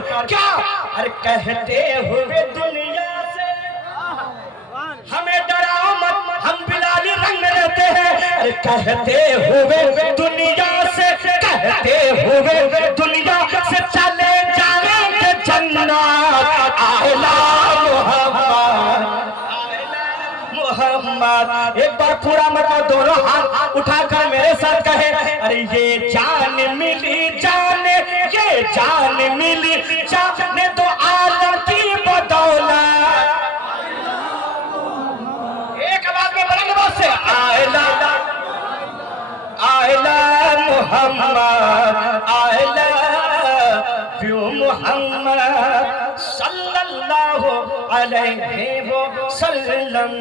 कर क्या अरे कहते हुए दुनिया से हमें डराओ मत, हम बिलाली रंग रहते हैं। अरे कहते हुए दुनिया से, कहते हुए दुनिया से चले जाएंगे जन्नत। आला मोहम्मद, एक बार पूरा मतलब दोनों हाथ उठाकर मेरे साथ कहे, अरे ये जान मिली जाने, ये जान मिली जाने तो आलम की बदौलत। एक आवाज में बुलंद आवाज से आला आला मोहम्मद, आला यू मोहम्मद सल्लल्लाहु अलैहि वसल्लम।